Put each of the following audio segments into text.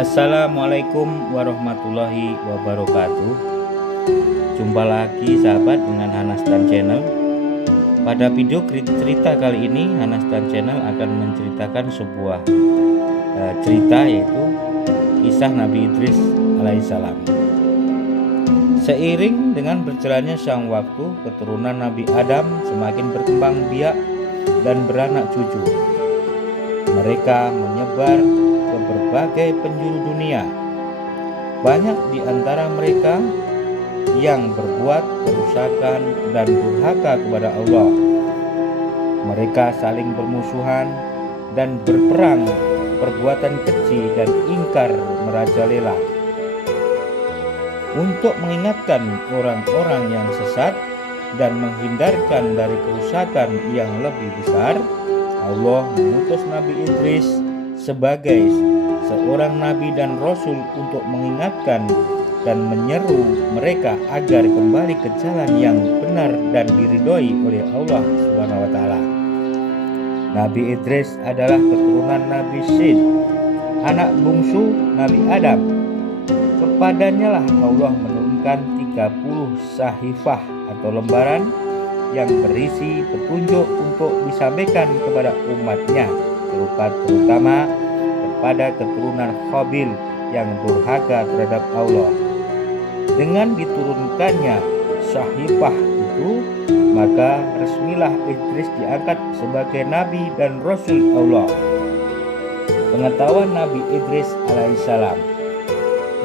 Assalamualaikum warahmatullahi wabarakatuh. Jumpa lagi sahabat dengan Hanastan Channel. Pada video cerita kali ini Hanastan Channel akan menceritakan sebuah cerita, yaitu kisah Nabi Idris alaihissalam. Seiring dengan berjalannya sang waktu, keturunan Nabi Adam semakin berkembang biak dan beranak cucu. Mereka menyebar ke berbagai penjuru dunia. Banyak di antara mereka yang berbuat kerusakan dan durhaka kepada Allah. Mereka saling bermusuhan dan berperang, perbuatan keji dan ingkar merajalela. Untuk mengingatkan orang-orang yang sesat dan menghindarkan dari kerusakan yang lebih besar, Allah mengutus Nabi Idris sebagai seorang nabi dan rasul untuk mengingatkan dan menyeru mereka agar kembali ke jalan yang benar dan diridhoi oleh Allah Subhanahu wa taala. Nabi Idris adalah keturunan Nabi Syed, anak bungsu Nabi Adam. Kepadanya lah Allah menurunkan 30 sahifah atau lembaran yang berisi petunjuk untuk disampaikan kepada umatnya, terutama kepada keturunan Qabil yang durhaka terhadap Allah. Dengan diturunkannya sahifah itu, maka resmilah Idris diangkat sebagai nabi dan rasul Allah. Pengetahuan Nabi Idris alaihissalam.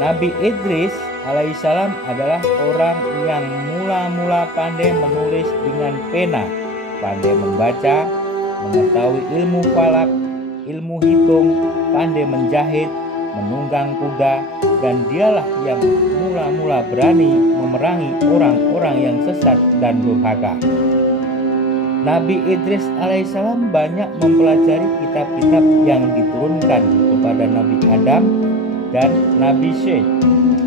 Nabi Idris alaihissalam adalah orang yang mula-mula pandai menulis dengan pena, pandai membaca, mengetahui ilmu falak, ilmu hitung, pandai menjahit, menunggang kuda, dan dialah yang mula-mula berani memerangi orang-orang yang sesat dan durhaka. Nabi Idris alaihissalam banyak mempelajari kitab-kitab yang diturunkan kepada Nabi Adam dan Nabi Syed.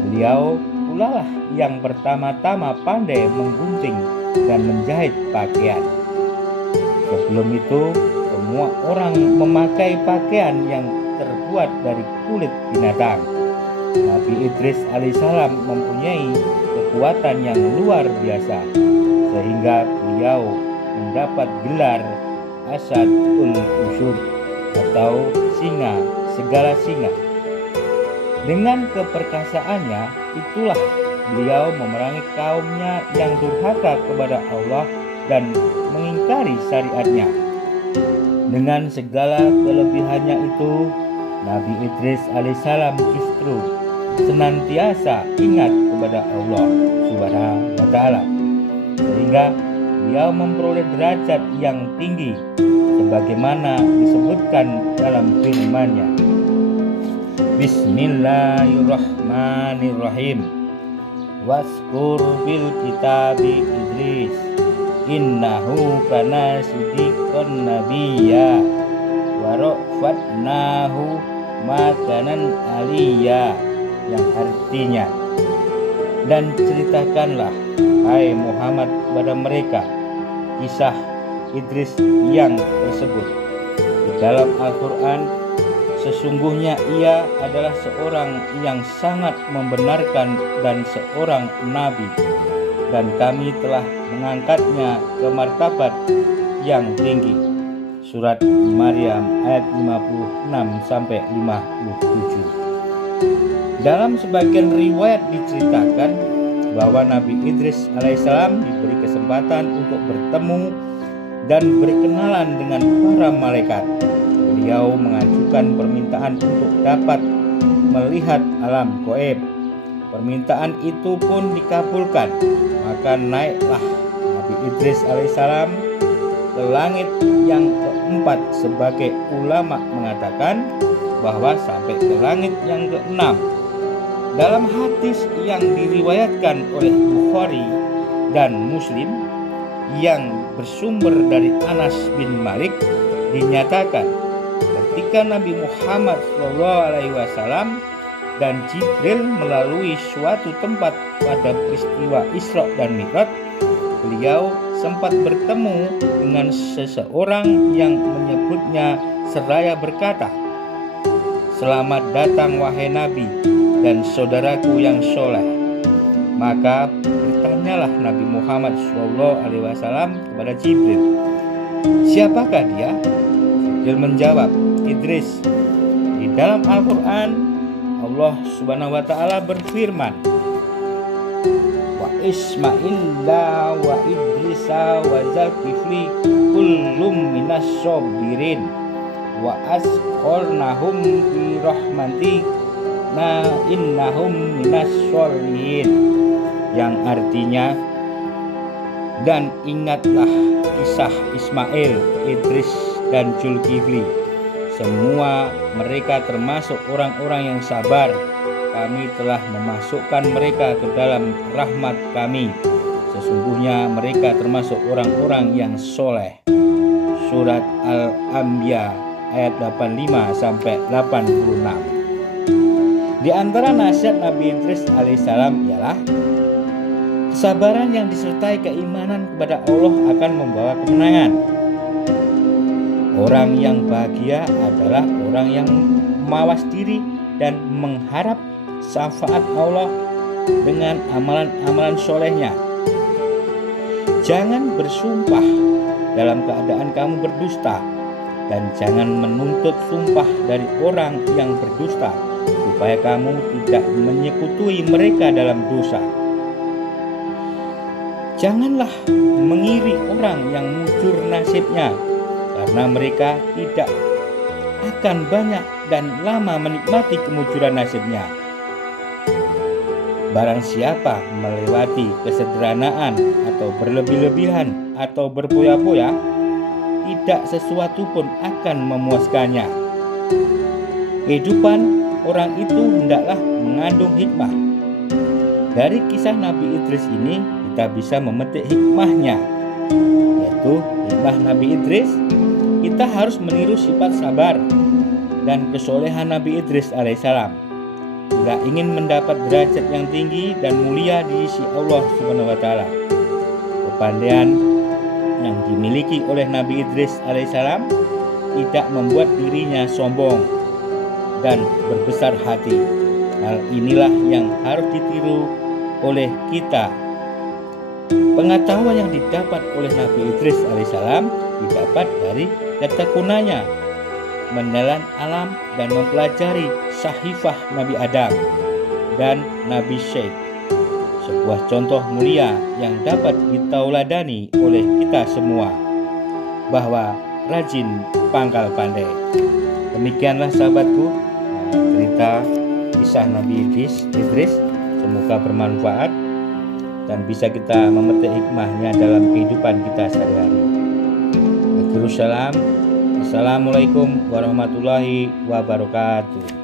Beliau pula lah yang pertama-tama pandai menggunting dan menjahit pakaian. Sebelum itu, semua orang memakai pakaian yang terbuat dari kulit binatang. Nabi Idris alaihissalam mempunyai kekuatan yang luar biasa, sehingga beliau mendapat gelar Asadul Usud atau singa segala singa. Dengan keperkasaannya itulah beliau memerangi kaumnya yang durhaka kepada Allah dan mengingkari syariatnya. Dengan segala kelebihannya itu, Nabi Idris alaihissalam justru senantiasa ingat kepada Allah Subhanahu wa taala, sehingga beliau memperoleh derajat yang tinggi sebagaimana disebutkan dalam firman-Nya. Bismillahirrahmanirrahim. Waskur bil kitabi Idris, innahu kana siddiqan nabiyya wa rafa'nahu makanan aliyya, yang artinya, dan ceritakanlah hai Muhammad kepada mereka kisah Idris yang tersebut di dalam Al-Quran. Sesungguhnya ia adalah seorang yang sangat membenarkan dan seorang nabi, dan kami telah mengangkatnya ke martabat yang tinggi. Surat Maryam ayat 56-57. Dalam sebagian riwayat diceritakan bahwa Nabi Idris alaihissalam diberi kesempatan untuk bertemu dan berkenalan dengan para malaikat. Beliau mengajukan permintaan untuk dapat melihat alam gaib. Permintaan itu pun dikabulkan. Maka naiklah Nabi Idris alaihissalam ke langit yang keempat. Sebagai ulama mengatakan bahwa sampai ke langit yang keenam. Dalam hadis yang diriwayatkan oleh Bukhari dan Muslim yang bersumber dari Anas bin Malik, dinyatakan ketika Nabi Muhammad SAW dan Jibril melalui suatu tempat pada peristiwa Isra dan Mi'raj, beliau sempat bertemu dengan seseorang yang menyebutnya seraya berkata, Selamat datang wahai Nabi dan saudaraku yang soleh. Maka bertanyalah Nabi Muhammad SAW kepada Jibril, siapakah dia? Jibril menjawab, Idris. Di dalam Al-Quran, Allah Subhanahu wa Ta'ala berfirman, wa Ismaila wa Idrisa wa Zulkifli kullum minas sobirin wa asqornahum fi rahmati na innahum minas sholihin, yang artinya, dan ingatlah kisah Ismail, Idris dan Zulkifli. Semua mereka termasuk orang-orang yang sabar. Kami telah memasukkan mereka ke dalam rahmat kami. Sesungguhnya mereka termasuk orang-orang yang soleh. Surat Al-Anbiya ayat 85-86. Di antara nasihat Nabi Idris alaihissalam ialah kesabaran yang disertai keimanan kepada Allah akan membawa kemenangan. Orang yang bahagia adalah orang yang mawas diri dan mengharap syafaat Allah dengan amalan-amalan solehnya. Jangan bersumpah dalam keadaan kamu berdusta, dan jangan menuntut sumpah dari orang yang berdusta, supaya kamu tidak menyekutui mereka dalam dosa. Janganlah mengiri orang yang mujur nasibnya, karena mereka tidak akan banyak dan lama menikmati kemujuran nasibnya. Barang siapa melewati kesederhanaan atau berlebih-lebihan atau berpoya-poya, tidak sesuatu pun akan memuaskannya. Kehidupan orang itu hendaklah mengandung hikmah. Dari kisah Nabi Idris ini kita bisa memetik hikmahnya, yaitu hikmah Nabi Idris. Kita harus meniru sifat sabar dan kesolehan Nabi Idris alaihissalam. Bila ingin mendapat derajat yang tinggi dan mulia di sisi Allah Subhanahu wa Ta'ala, kepandaian yang dimiliki oleh Nabi Idris alaihissalam tidak membuat dirinya sombong dan berbesar hati. Hal inilah yang harus ditiru oleh kita. Pengetahuan yang didapat oleh Nabi Idris alaihissalam didapat dari ketakunannya menelan alam dan mempelajari sahifah Nabi Adam dan Nabi Syekh, sebuah contoh mulia yang dapat ditauladani oleh kita semua, bahwa rajin pangkal pandai. Demikianlah sahabatku, cerita kisah Nabi Idris. Semoga bermanfaat dan bisa kita memetik hikmahnya dalam kehidupan kita sehari-hari. Assalamualaikum warahmatullahi wabarakatuh.